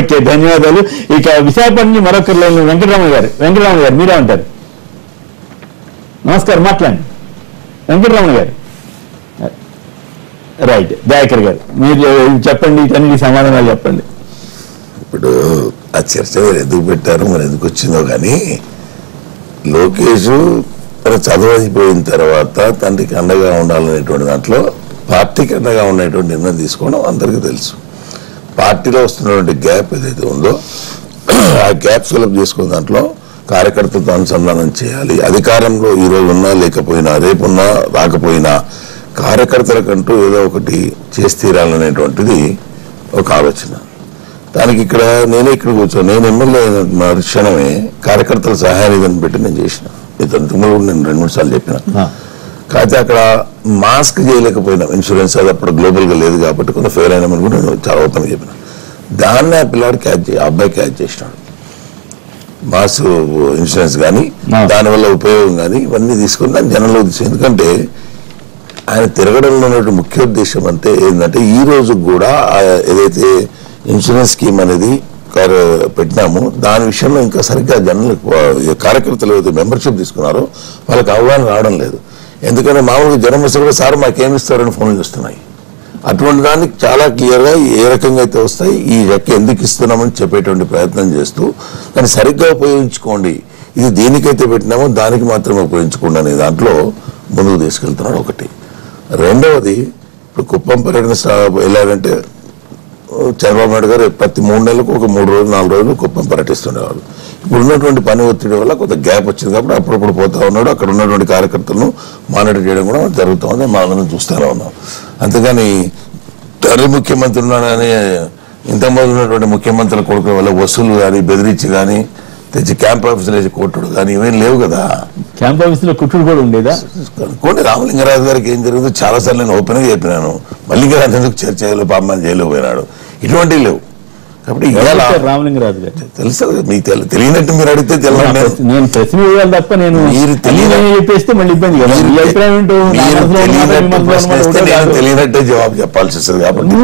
ఓకే, ధన్యవాదాలు. ఇక విశాఖపట్నం మరొకరు వెంకటరామ గారు మీరే ఉంటారు. నమస్కారం, మాట్లాడండి వెంకటరమణ గారు. రైట్, దయాకర్ గారు మీరు చెప్పండి, ఇతనికి సమాధానాలు చెప్పండి. ఇప్పుడు ఆ చర్చ ఎందుకు పెట్టారు, మరి ఎందుకు వచ్చిందో కానీ లోకేష్ తన చదువు అయిపోయిన తర్వాత తండ్రికి అండగా ఉండాలనేటువంటి దాంట్లో పార్టీకి అండగా ఉండేటువంటి నిర్ణయం తీసుకోవడం అందరికీ తెలుసు. పార్టీలో వస్తున్నటువంటి గ్యాప్ ఏదైతే ఉందో ఆ గ్యాప్ ఫిలప్ చేసుకున్న దాంట్లో కార్యకర్తలతో అనుసంధానం చేయాలి. అధికారంలో ఈరోజు ఉన్నా లేకపోయినా, రేపున్నా రాకపోయినా కార్యకర్తలకంటూ ఏదో ఒకటి చేసి తీరాలనేటువంటిది ఒక ఆలోచన. దానికి నేనే ఇక్కడ కూర్చొని నేను ఎమ్మెల్యే అయిన క్షణమే కార్యకర్తల సహాయ నిధిని పెట్టి నేను చేసిన. ఇంతకుముందు నేను 2-3 సార్లు చెప్పిన. కాకపోతే అక్కడ మాస్క్ చేయలేకపోయినా, ఇన్సూరెన్స్ అది అప్పుడు గ్లోబల్ గా లేదు కాబట్టి కొంత ఫెయిల్ అయినామని కూడా నేను చాలా ఓపెన్ చెప్పిన. దాన్నే ఆ పిల్లాడు అబ్బాయి క్యాచ్ చేసినాడు. మాస్ ఇన్సూరెన్స్ కానీ దానివల్ల ఉపయోగం కానీ ఇవన్నీ తీసుకుని దాన్ని జనంలో తీసుకు. ఎందుకంటే ఆయన తిరగడంలో ఉన్నటువంటి ముఖ్య ఉద్దేశం ఏంటంటే ఈ రోజు కూడా ఏదైతే ఇన్సూరెన్స్ స్కీమ్ అనేది పెట్టినాము. దాని విషయంలో ఇంకా సరిగ్గా జనాలకు కార్యకర్తలు ఏదైతే మెంబర్షిప్ తీసుకున్నారో వాళ్ళకి అవగాహన రావడం లేదు. ఎందుకంటే మామూలుగా జనం వస్తే కూడా సార్ మాకేమి ఇస్తారని ఫోన్లు చేస్తున్నాయి. అటువంటి దానికి చాలా క్లియర్గా ఏ రకంగా అయితే వస్తాయి, ఈ రెక్క ఎందుకు ఇస్తున్నామని చెప్పేటువంటి ప్రయత్నం చేస్తూ దాన్ని సరిగ్గా ఉపయోగించుకోండి, ఇది దేనికైతే పెట్టినామో దానికి మాత్రమే ఉపయోగించుకోండి అనే దాంట్లో ముందుకు తీసుకెళ్తున్నాడు ఒకటి. రెండవది, ఇప్పుడు కుప్పం పర్యటన వెళ్ళారంటే చంద్రబాబు నాయుడు గారు ప్రతి 3 నెలలకు ఒక 3 రోజులు 4 రోజులు కుప్పం పర్యటిస్తుండేవాళ్ళు. ఇప్పుడు ఉన్నటువంటి పని ఒత్తిడి వల్ల కొంత గ్యాప్ వచ్చింది కాబట్టి అప్పుడప్పుడు పోతా ఉన్నాడు. అక్కడ ఉన్నటువంటి కార్యకర్తలను మానిటర్ చేయడం కూడా జరుగుతూ ఉంది, మనం చూస్తూనే ఉన్నాం. అంతేగాని తండ్రి ముఖ్యమంత్రి ఉన్నాడని ఇంతమంది ఉన్నటువంటి ముఖ్యమంత్రుల కొడుకుల వల్ల వసూలు కానీ బెదిరించి కానీ తెచ్చి క్యాంప్ ఆఫీసులు వేసి కొట్టుడు కానీ ఇవేం లేవు కదా. క్యాంప్ ఆఫీసులో కుట్టుడు కూడా ఉండేదా? అనుకోండి, రామలింగరాజు గారికి ఏం జరిగిందో చాలాసార్లు నేను ఓపెన్గా చెప్పినాను. మల్లింగరాజు ఎందుకు చర్చలో పాపం జైలు పోయినాడు, ఇటువంటివి లేవు. కాబట్టి రామలింగరాజు గారు తెలుసు, మీకు తెలియనట్టు మీరు అడిగితే తెలియదు. నేను ప్రశ్న వేయాలి తప్ప నేను చెప్పేస్తే మళ్ళీ ఇబ్బంది కదా. తెలియనట్టే జవాబు చెప్పాల్సి వస్తుంది. కాబట్టి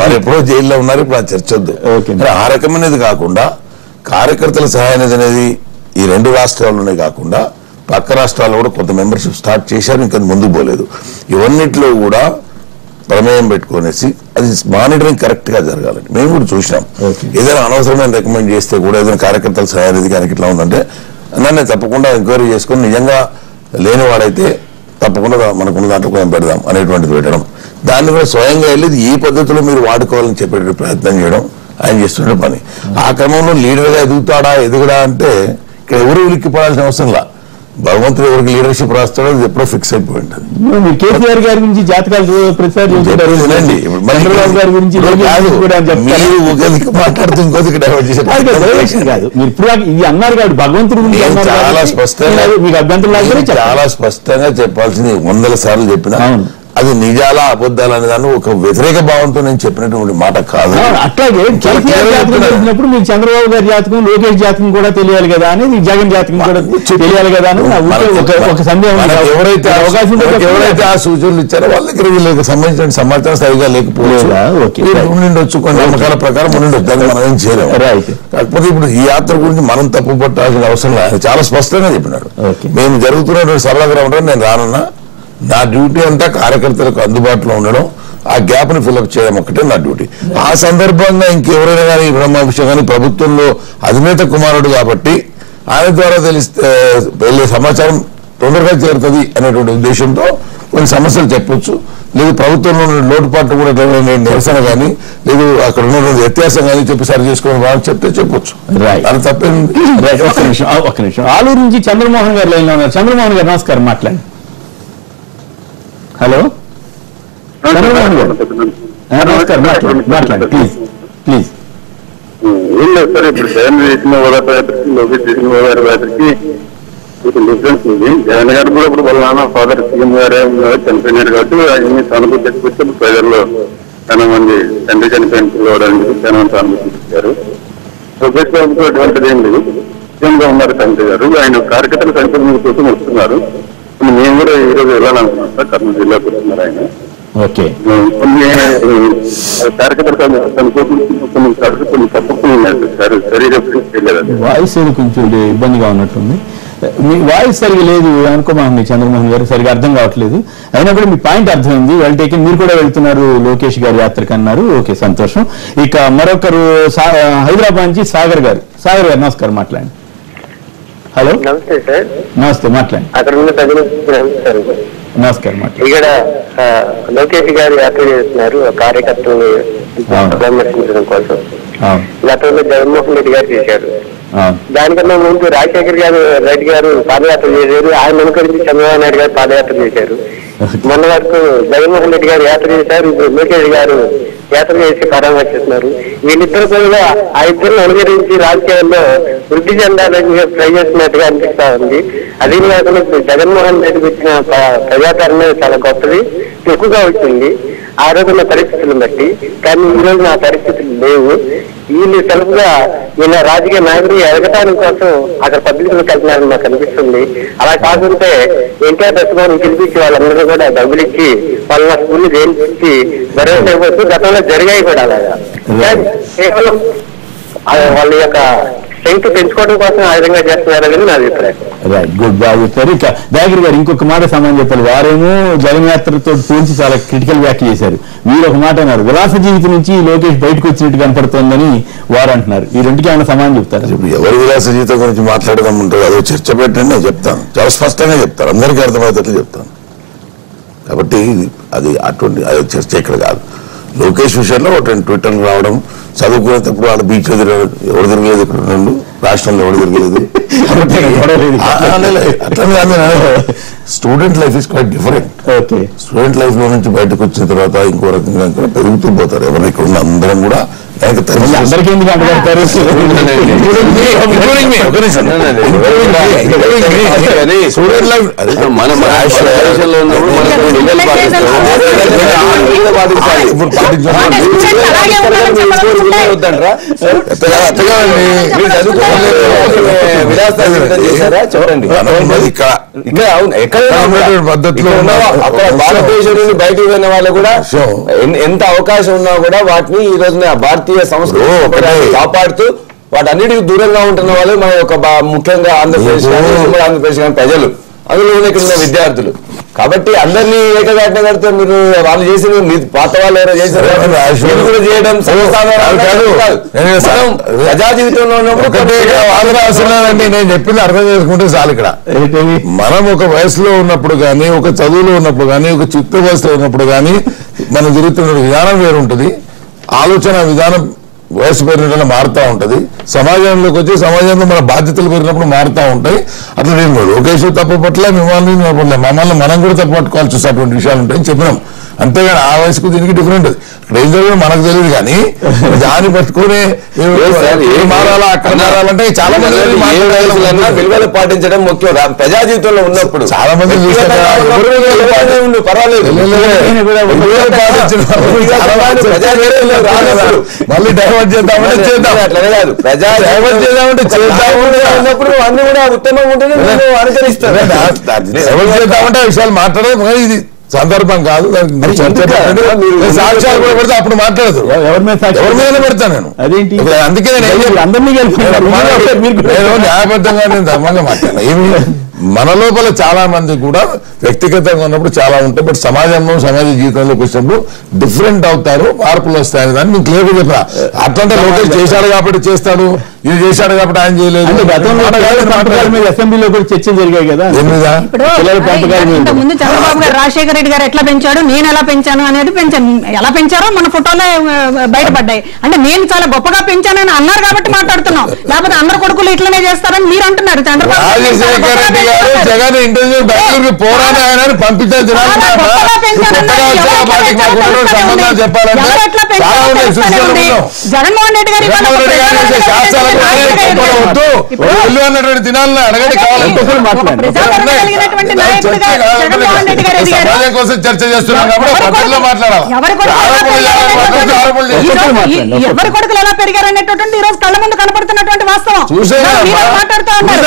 వారు ఎప్పుడో జైల్లో ఉన్నారు, ఇప్పుడు ఆ చర్చ వద్దు. ఆ రకమైనది కాకుండా కార్యకర్తల సహాయ నిధి అనేది ఈ 2 రాష్ట్రాల్లోనే కాకుండా పక్క రాష్ట్రాల్లో కూడా కొంత మెంబర్షిప్ స్టార్ట్ చేశారు, ఇంకా ముందుకు పోలేదు. ఇవన్నిట్లో కూడా ప్రమేయం పెట్టుకునేసి అది మానిటరింగ్ కరెక్ట్ గా జరగాలండి. మేము కూడా చూసినాం. ఏదైనా అనవసరమైన రికమెండ్ చేస్తే కూడా ఏదైనా కార్యకర్తల సహాయ నిధి కానీ ఇట్లా ఉందంటే నన్ను తప్పకుండా ఎంక్వైరీ చేసుకుని నిజంగా లేనివాడైతే తప్పకుండా మనకున్న దాంట్లో కొంచెం పెడదాం అనేటువంటిది పెట్టడం, దాన్ని కూడా స్వయంగా వెళ్ళి ఈ పద్ధతిలో మీరు వాడుకోవాలని చెప్పే ప్రయత్నం చేయడం ఆయన చేస్తున్న పని. ఆ క్రమంలో లీడర్గా ఎదుగుడా అంటే ఇక్కడ ఎవరు ఉలిక్కిపడాల్సిన అవసరంలా, భగవంతుడు ఎవరికి లీడర్షిప్ రాస్తాడో అది ఎప్పుడో ఫిక్స్ అయిపోయి ఉంటుంది. కేసీఆర్ గారి గురించి జాతకాలు మాట్లాడుతూ ఇంకోదికి డైవర్ట్ చేసే కాదు. మీరు ఇప్పుడు ఇది అన్నారు కాబట్టి భగవంతుడు గురించి చాలా స్పష్టంగా మీకు అభ్యంతరం చాలా స్పష్టంగా చెప్పాల్సింది 100 సార్లు చెప్పిన అది నిజాలా అబద్ధాలు అనే దాన్ని ఒక వ్యతిరేక భావంతో నేను చెప్పినటువంటి మాట కాదు. అట్లాగే చెప్పినప్పుడు మీకు చంద్రబాబు గారి జాతకం లోకేష్ జాతకం కూడా తెలియాలి కదా అని, జగన్ జాతకం కూడా తెలియాలి కదా అని ఒక సందేహం. ఎవరైతే ఆ సూచనలు ఇచ్చారో వాళ్ళ దగ్గర వీళ్ళకి సంబంధించిన సమాచారం సరిగా లేకపోవచ్చు, ఉండిండొచ్చు, కొన్ని నమ్మకాల ప్రకారం ఉండిండొచ్చు, దాన్ని మనం ఏం చేయలేము. కాకపోతే ఇప్పుడు ఈ యాత్ర గురించి మనం తప్పు పట్టాల్సిన అవసరం లేదు, చాలా స్పష్టంగా చెప్పినాడు. మేము జరుగుతున్నటువంటి సభలకు రావడం నేను రానున్నా, నా డ్యూటీ అంతా కార్యకర్తలకు అందుబాటులో ఉండడం, ఆ గ్యాప్ ని ఫిల్అప్ చేయడం ఒకటే నా డ్యూటీ. ఆ సందర్భంగా ఇంకెవరైనా కానీ బ్రహ్మభిష కానీ ప్రభుత్వంలో అధినేత కుమారుడు కాబట్టి ఆయన ద్వారా వెళ్ళే సమాచారం తొందరగా చేరుతుంది అనేటువంటి ఉద్దేశంతో కొన్ని సమస్యలు చెప్పొచ్చు, లేదు ప్రభుత్వంలో ఉన్న లోటుపాట్లు కూడా నిరసన కానీ లేదు అక్కడ ఉన్నటువంటి వ్యత్యాసం కానీ చెప్పి సరి చేసుకోవడం వాళ్ళకి చెప్తే చెప్పొచ్చు, అది తప్పేంది. ఒక్క నిమిషం ఆలూరు నుంచి చంద్రమోహన్ గారు లైన్లో ఉన్నారు. చంద్రమోహన్ గారు నమస్కారం, మాట్లాడండి. హలో చంద్రమోహన్ గారు నమస్కారం, మాట్లాడండి ప్లీజ్ ప్లీజ్. ఏం లేదు సార్, ఇప్పుడు జగన్ చేసిన హోదా యాత్రకి లోకేష్ చేసిన హోదా యాత్రకి డిఫరెన్స్ ఉంది. జగన్ గారు కూడా ఇప్పుడు వాళ్ళ నాన్న ఫాదర్ సీఎం గారే చనిపోయినారు కాబట్టి అవన్నీ సానుభూతి తెచ్చుకొచ్చి ప్రజల్లో చాలా మంది తండ్రి చనిపోయిన పిల్లవడానికి చాలా మంది సానుభూతి ఇచ్చారు. లోకేష్ బాబుతో అటువంటిది ఏం లేదు, సీఎంగా ఉన్నారు తండ్రి గారు, ఆయన కార్యకర్తల సంఖ్య కోసం వస్తున్నారు. మేము కూడా ఈరోజు వెళ్ళాలనుకున్నాం సార్, కర్నూలు జిల్లాకు వస్తున్నారు ఆయన. వాయిస్ కొంచెం ఇబ్బందిగా ఉన్నట్టుంది, మీ వాయిస్ సరిగా లేదు అనుకోమాండి చంద్రమోహన్ గారు, సరిగా అర్థం కావట్లేదు. అయినా కూడా మీ పాయింట్ అర్థమైంది. వాళ్ళు టేకింగ్ మీరు కూడా వెళ్తున్నారు లోకేష్ గారి యాత్రకు అన్నారు, ఓకే సంతోషం. ఇక మరొకరు హైదరాబాద్ నుంచి సాగర్ గారు. సాగర్ గారు నమస్కారం, మాట్లాడండి. హలో నమస్తే సార్. నమస్తే, మాట్లాడండి. అక్కడ ఉన్న ప్రజలు నమస్కారం. ఇక్కడ లోకేష్ గారు యాత్ర చేస్తున్నారు కార్యకర్తలు పరామర్శించడం కోసం. గతంలో జగన్మోహన్ రెడ్డి గారు చేశారు. దానికన్నా ముందు రాజశేఖర్ రెడ్డి గారు పాదయాత్ర చేశారు, ఆయన అనుకరించి చంద్రబాబు నాయుడు గారు పాదయాత్ర చేశారు. మొన్న వరకు జగన్మోహన్ రెడ్డి గారు యాత్ర చేశారు, లోకేష్ గారు యాత్ర చేసి పరామర్శిస్తున్నారు. వీళ్ళిద్దరు కూడా ఆ ఇద్దరు అనుకరించి రాజకీయాల్లో వృద్ధి చెందాలని ట్రై చేస్తున్నట్టుగా అనిపిస్తా ఉంది. అదే కాకుండా జగన్మోహన్ రెడ్డికి వచ్చిన ప్రజాదరణ చాలా గొప్పది, ఎక్కువగా వచ్చింది ఆ రోజున్న పరిస్థితులను బట్టి. కానీ ఈ రోజు నా పరిస్థితులు లేవు. వీళ్ళు సెల్ఫ్గా వీళ్ళ రాజకీయ నాయకులు ఎదగటానికి కోసం అక్కడ పబ్లిక్ వెళ్తున్నారని నాకు అనిపిస్తుంది. అలా కాకుంటే ఎన్టీఆర్ దశభవన్ గెలిపించి వాళ్ళందరూ కూడా డబ్బులు ఇచ్చి వాళ్ళ స్కూల్ చేయించి భరోసా ఇవ్వచ్చు. గతంలో జరిగాయి కూడా అలాగా. కేవలం వాళ్ళ యొక్క స్ట్రెంగ్త్ పెంచుకోవడం కోసం ఆ విధంగా చేస్తున్నారని నా అభిప్రాయం. రైట్, గుడ్, బాగా చెప్పారు. ఇక దయాకర్ గారు ఇంకొక మాట సమాధానం చెప్పారు. వారేమో జగన్ యాత్రతో పోల్చి చాలా క్రిటికల్ వ్యాఖ్య చేశారు. మీరు ఒక మాట అన్నారు, విలాస జీవితం నుంచి లోకేష్ బయటకు వచ్చినట్టు కనపడుతోందని వారు అంటున్నారు. ఈ రెండుకి ఏమైనా సమాధానం చెప్తారు? ఇప్పుడు ఎవరి విలాస జీవితం గురించి మాట్లాడదాం ఉంటుంది, అదో చర్చ పెట్టండి, నేను చెప్తాను, చాలా స్పష్టంగా చెప్తాను, అందరికీ అర్థమయ్యేటట్లు చెప్తాను. కాబట్టి అది అటువంటి అది చర్చ ఇక్కడ కాదు. లోకేష్ విషయంలో ఒక ట్విట్టర్ రావడం, చదువుకునేటప్పుడు వాళ్ళ బీచ్ ఎవరు తిరగలేదు, ఇక్కడ రెండు రాష్ట్రంలో ఎవరు తిరగలేదు. Student life is quite different. Student life లో నుంచి బయటకు వచ్చిన తర్వాత ఇంకో రకంగా పెరుగుతూ పోతారు. ఎవరు ఇక్కడ ఉన్న అందరం కూడా అందరికీ ఎందుకు అంటారు? స్టూడెంట్ లైఫ్ చూడండి, పద్ధతిలో భారతదేశం నుండి బయటకు పోయిన వాళ్ళు కూడా ఎంత అవకాశం ఉన్నా కూడా వాటిని ఈ రోజున భారతీయ సంస్కృతి కాపాడుతూ వాటన్నిటికీ దూరంగా ఉంటున్న వాళ్ళు మన యొక్క ముఖ్యంగా ఆంధ్రప్రదేశ్ కానీ ప్రజలు, అందులో ఇక్కడ ఉన్న విద్యార్థులు. కాబట్టి అందరినీ ఏకదాటిన కడితే మీరు వాళ్ళు చేసిన పాత వాళ్ళు ఎవరో చేశారు కూడా చేయడం ప్రజా జీవితంలో ఉన్నప్పుడు నేను చెప్పింది అర్థం చేసుకుంటే చాలు. ఇక్కడ మనం ఒక వయసులో ఉన్నప్పుడు కానీ, ఒక చదువులో ఉన్నప్పుడు కానీ, ఒక చిత్త వయసులో ఉన్నప్పుడు కానీ మనం జరుగుతున్న విధానం వేరుంటుంది, ఆలోచన విధానం వయసు పెరిగిన మారుతూ ఉంటుంది, సమాజంలోకి వచ్చి సమాజంలో మన బాధ్యతలు పెరిగినప్పుడు మారుతూ ఉంటాయి. అట్లా నేను లోకేష్ తప్పు పట్ల మమ్మల్ని మనం కూడా తప్పు పట్టుకోవాల్సి వచ్చేటువంటి విషయాలు ఉంటాయని చెప్పినాం. అంతేగాని ఆ వయసుకు దీనికి డిఫరెంట్. ఇక్కడ ఏం జరిగిందో మనకు తెలియదు, కానీ దాన్ని పట్టుకుని మారాలా అక్కడ మారాలంటే చాలా మంది విలువలు పాటించడం ముఖ్యం. ప్రజా జీవితంలో ఉన్నప్పుడు చాలా మంది పర్వాలేదు, మళ్ళీ డైవర్ట్ చేద్దామంటే చేద్దాం, అట్లా కాదు ప్రజా డైవర్ట్ చేద్దామంటే చేద్దామన్నప్పుడు అన్ని కూడా ఉత్తమంగా ఉంటుంది, అనుసరిస్తారు. డైవర్ట్ చేద్దామంటే ఆ విషయాలు మాట్లాడదు, ఇది సందర్భం కాదు. సాక్ష్యాలు కూడా పెడితే అప్పుడు మాట్లాడదు, ఎవరి మీద పెడతాను నేను. అదేంటి అందుకే నేను న్యాయబద్ధంగా నేను ధర్మంగా మాట్లాడాను. ఏమి మన లోపల చాలా మంది కూడా వ్యక్తిగతంగా ఉన్నప్పుడు చాలా ఉంటాయి, బట్ సమాజంలో సమాజ జీవితంలోకి వచ్చినప్పుడు డిఫరెంట్ అవుతారు, మార్పులు వస్తాయని దాన్ని మీకు క్లియర్గా చెప్పా. అట్లంటే లోకేష్ చేశాడు కాబట్టి చేస్తాడు, ఇది చేశాడు కాబట్టి ఆయన చేయలేదు. అసెంబ్లీలో కూడా చర్చలు జరిగాయి కదా, ముందు చంద్రబాబు గారు రాజశేఖర రెడ్డి గారు ఎట్లా పెంచాడు, నేను ఎలా పెంచాను అనేది ఎలా పెంచారో మన ఫోటోలో బయటపడ్డాయి. అంటే నేను చాలా గొప్పగా పెంచానని అన్నారు కాబట్టి మాట్లాడుతున్నాం, లేకపోతే అందరు కొడుకులు ఇట్లనే చేస్తారని మీరు అంటున్నారు. చంద్రబాబు జగన్ ఇంటర్వ్యూ బెంగళూరుకి పోరాని ఆయన పంపించారు. జగన్మోహన్ రెడ్డి గారు ఇల్లు అన్నటువంటి దినాలను అడగండి, సమాజం కోసం చర్చ చేస్తున్నాం కాబట్టి పద్ధతిలో మాట్లాడాలి. ఎవరి కొడుకులు ఎలా పెరిగారు అనేటటువంటి ఈ రోజు కళ్ళ ముందు కనపడుతున్నటువంటి వాస్తవం మాట్లాడుతూ ఉన్నారు.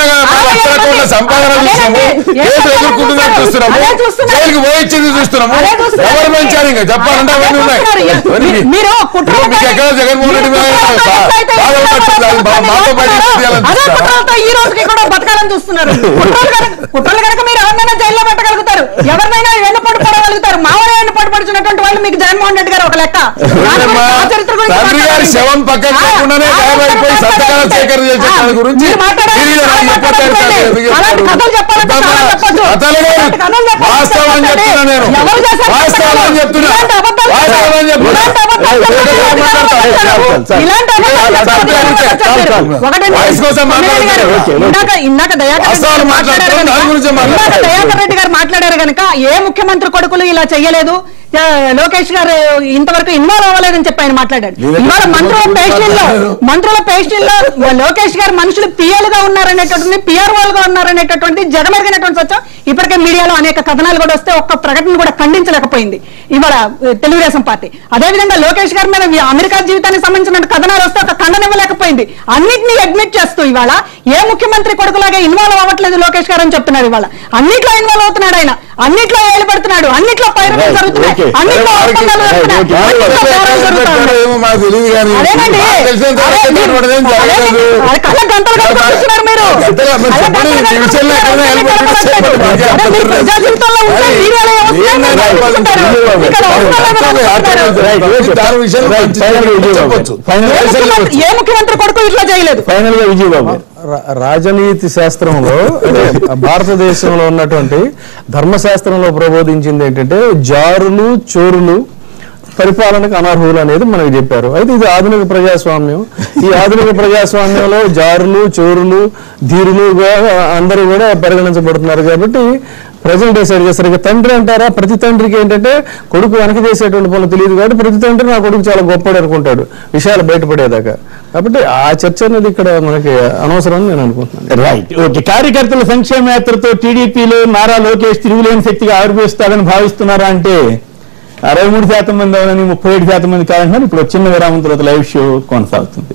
సంపాదన ఎదుర్కొంటున్నట్టు చూస్తున్నాము, జైలుకి పోయించింది చూస్తున్నాము, ఎవరు పెంచారు ఇంకా చెప్పాలంటే అవన్నీ ఉన్నాయి. మీకు ఎక్కడ జగన్మోహన్ రెడ్డి ఈ రోజుకి కూడా బతకాలని చూస్తున్నారు. కుట్రలు కనుక మీరు ఎవరినైనా జైల్లో పెట్టగలుగుతారు, ఎవరినైనా వెన్నుపోటు పడగలుగుతారు. మావయ్య వెన్నుపోటు పడుతున్నటువంటి వాళ్ళు మీకు జగన్మోహన్ రెడ్డి గారు ఒక లెక్క. తండ్రి గారి శవం పక్కన కాకుండానే గాయమైపోయి సంతకాల సేకరణ చేసే గురించి వాస్తవం చెప్తున్నా నేను, వాస్తవం చెప్తున్నా. ఇందాక దయాకర్ రెడ్డి గారు మాట్లాడారు కనుక ఏ ముఖ్యమంత్రి కొడుకులు ఇలా చెయ్యలేదు, లోకేష్ గారు ఇంతవరకు ఇన్వాల్వ్ అవ్వలేదని చెప్పి ఆయన మాట్లాడారు. ఇవాళ మంత్రుల పేస్టిల్లో లోకేష్ గారు మనుషులు పిఎల్గా ఉన్నారనేటటువంటి, పిఆర్ఓలుగా ఉన్నారనేటటువంటి జగమెరిగినటువంటి సత్యం ఇప్పటికే మీడియాలో అనేక కథనాలు కూడా వస్తే ఒక్క ప్రకటన కూడా ఖండించలేకపోయింది ఇవాళ తెలుగుదేశం పార్టీ. అదేవిధంగా లోకేష్ గారి మీద అమెరికా జీవితానికి సంబంధించిన కథనాలు వస్తే ఒక ఖండన ఇవ్వలేకపోయింది. అన్నింటినీ అడ్మిట్ చేస్తూ ఇవాళ ఏ ముఖ్యమంత్రి కొడుకులాగా ఇన్వాల్వ్ అవ్వట్లేదు లోకేష్ గారు అని చెప్తున్నారు. ఇవాళ అన్నిట్లో ఇన్వాల్వ్ అవుతున్నాడు ఆయన. అన్నిట్లో వేలు పడుతున్నాడు, అన్నిట్లో పైరవీలు జరుగుతున్నాయి, అన్నిట్లో ఒప్పందాలు జరుగుతున్నాయి, అన్నిట్లో బేరాలు జరుగుతున్నాయి. అదేనండి, కళ్ళ గంటలు కట్టుకుంటున్నారు మీరు. ప్రజా జీవితంలో ఉంటే మీరు ఎలా ఏ ముఖ్యమంత్రి కొడుకు ఇట్లా చేయలేదు. ఫైనల్ గా విజయబాబు, రాజనీతి శాస్త్రంలో అంటే భారతదేశంలో ఉన్నటువంటి ధర్మశాస్త్రంలో ప్రబోధించింది ఏంటంటే జారులు చోరులు పరిపాలనకు అనర్హులు అనేది మనకు చెప్పారు. అయితే ఇది ఆధునిక ప్రజాస్వామ్యం. ఈ ఆధునిక ప్రజాస్వామ్యంలో జారులు చోరులు ధీరులుగా అందరూ కూడా పరిగణించబడుతున్నారు. కాబట్టి ప్రజలు డిసైడ్ చేస్తారు. ఇక తండ్రి అంటారా, ప్రతి తండ్రికి ఏంటంటే కొడుకు వెనక చేసేటువంటి పనులు తెలియదు కాబట్టి ప్రతి తండ్రి నా కొడుకు చాలా గొప్పడు అనుకుంటాడు విషయాలు బయటపడేదాకా. కాబట్టి ఆ చర్చ అనేది ఇక్కడ మనకి అనవసరం అని నేను అనుకుంటున్నాను. Right, okay. కార్యకర్తల సంక్షేమ యాత్రతో టీడీపీలో నారా లోకేష్ తిరుగులేని శక్తిగా ఆవిర్భవిస్తాడని భావిస్తున్నారా అంటే 63% మంది అవునని 37% మంది కాదంటున్నారు. ఇప్పుడు చిన్న విరామం తర్వాత లైవ్ షో కొనసాగుతుంది.